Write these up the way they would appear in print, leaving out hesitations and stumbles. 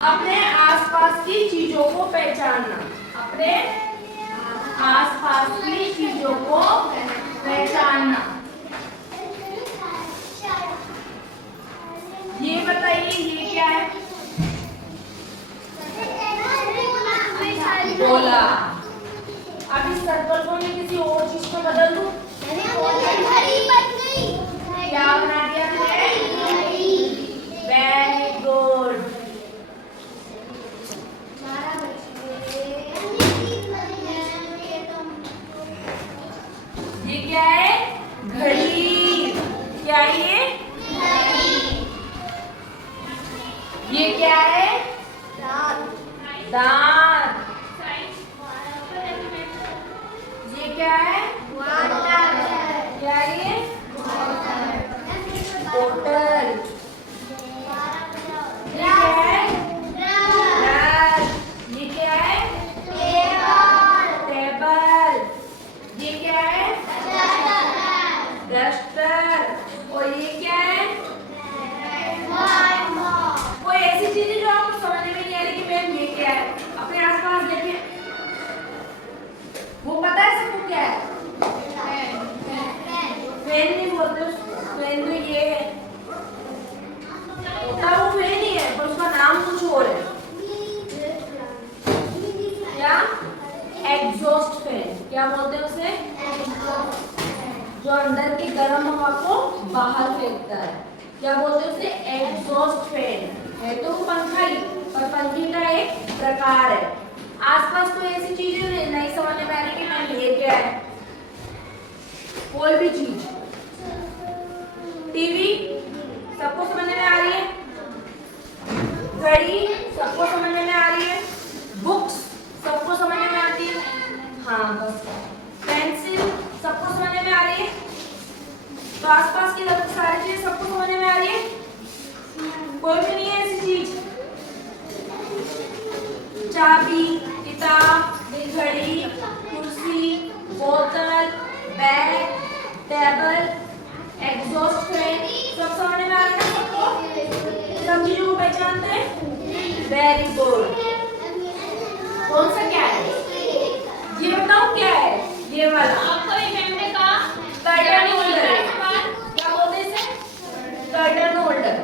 अपने आसपास की चीजों को पहचानना। अपने आसपास की चीजों को पहचानना। ये बताइए ये क्या है? गोला। अब इस सर्कल को मैं किसी और चीज को बदल दूं? क्या बना दिया मैंने? Very good. ये क्या है? घड़ी। क्या है ये? ये क्या है? दांत। ये क्या है? क्या है ये? बोतल। ये क्या है? ये क्या है? टेबल। ये क्या है? डस्टर। और ये क्या है? कोई ऐसी चीज है जो आपको समझ में नहीं आ रही कि मैम ये क्या है? अपने आसपास देखिए, वो पता है सबको क्या है? फैन नहीं बोलते उसको, फैन तो ये है, होता वो फैन ही है पर उसका नाम कुछ और है। क्या? Exhaust fan. क्या बोलते हैं उसे? जो अंदर की गर्म हवा को बाहर फेंकता है, क्या बोलते हैं उसे? Exhaust fan. है तो पंखा ही, पर पंखे का एक प्रकार है। आसपास कोई ऐसी चीजें नहीं समझ में आ रही कि मैम ये क्या है? कोई भी चीज। टीवी सबको समझ में आ रही है? घड़ी सबको समझ में आ रही है? बुक्स सबको समझ में आती है? हाँ बस। पेंसिल सबको समझ में आ रही है? तो आसपास की लगभग सारी चीजें सबको समझ में आ रही है? कोई भी नहीं है ऐसी चीज? चाबी, किताब, घड़ी, कुर्सी, बोतल, बैग, टेबल, एग्जॉस्ट फैन, सब समझ में आ रहा है सबको? सब चीजों को पहचानते हैं? Very good. कौन सा क्या है? ये बताओ क्या है? ये वाला कर्टन होल्डर। क्या बोलते हैं इसे? कर्टन होल्डर,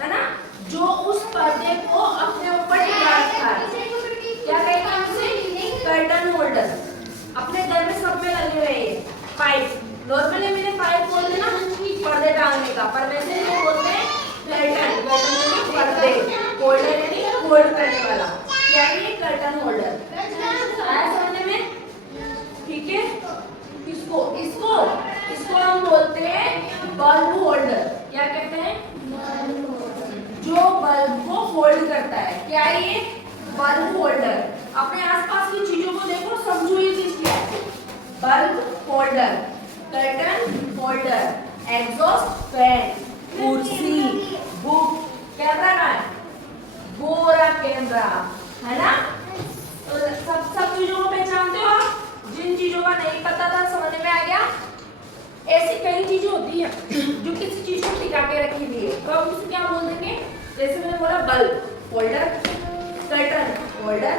है ना? जो उस पर्दे को अपने ऊपर टिका रखता है, क्या कहते हैं उसे? Curtain holder. अपने घर में सब में लगे हुए हैं पाइप। नॉर्मली मैंने पाइप बोल देना पर्दे टांगने का, पर वैसे ये बोलते हैं कर्टन। कर्टन यानी पर्दे, होल्डर यानी होल्ड करने वाला। क्या है ये? Curtain holder. आया समझ में? ठीक है। इसको इसको इसको हम बोलते हैं बल्ब होल्डर। क्या कहते हैं? जो बल्ब को होल्ड करता है। क्या है ये? Bulb holder. अपने आसपास की चीजों को देखो, समझो ये चीज क्या है? Bulb holder, curtain holder, exhaust fan, कुर्सी, बुक, कैमरा का है गोरा कैमरा, है ना? तो सब चीजों को पहचानते हो आप? जिन चीजों का नहीं पता था समझ में आ गया? ऐसी कई चीजें होती हैं जो किसी चीज को टिका के रखी हुई है, तो हम उसे क्या बोल देंगे? जैसे मैंने बोला bulb holder, curtain holder,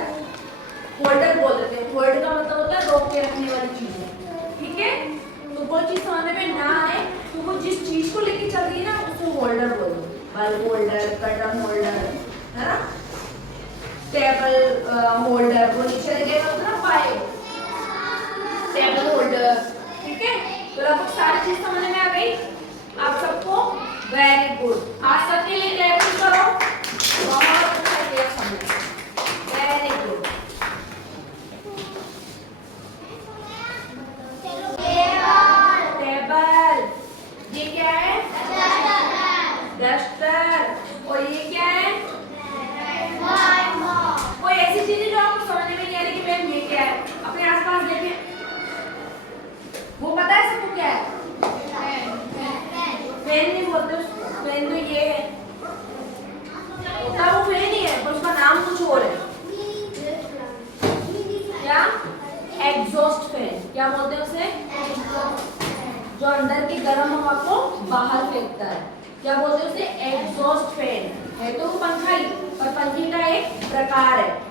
holder बोल देते हैं। होल्ड का मतलब होता है रोक के रखने वाली चीजें। ठीक है? तो कोई चीज समझ में ना आए तो वो जिस चीज को लेके चल रही है ना उसको होल्डर बोल दो। बल्ब होल्डर, कर्टन होल्डर, है ना? टेबल होल्डर, वो नीचे लगे होता है ना पाइप, टेबल होल्डर। ठीक है? तो लगभग सारी चीज समझ में आ गई आप सबको? Very good. आज सबके लिए क्लैपिंग करो। बहुत अच्छा किया समझ। Very good. टेबल। ये क्या है? डस्टर। और ये क्या है? कोई ऐसी चीज है जो आपको समझ में नहीं आ रही कि मैम ये क्या है? अपने आसपास देखिए, वो पता है सबको क्या है? फैन नहीं बोलते उसको, फैन तो ये है, होता वो फैन ही है पर उसका नाम कुछ और है। क्या? Exhaust fan. क्या बोलते हैं उसे? जो अंदर की गर्म हवा को बाहर फेंकता है, क्या बोलते हैं उसे? Exhaust fan. है तो पंखा ही, पर पंखे का एक प्रकार है।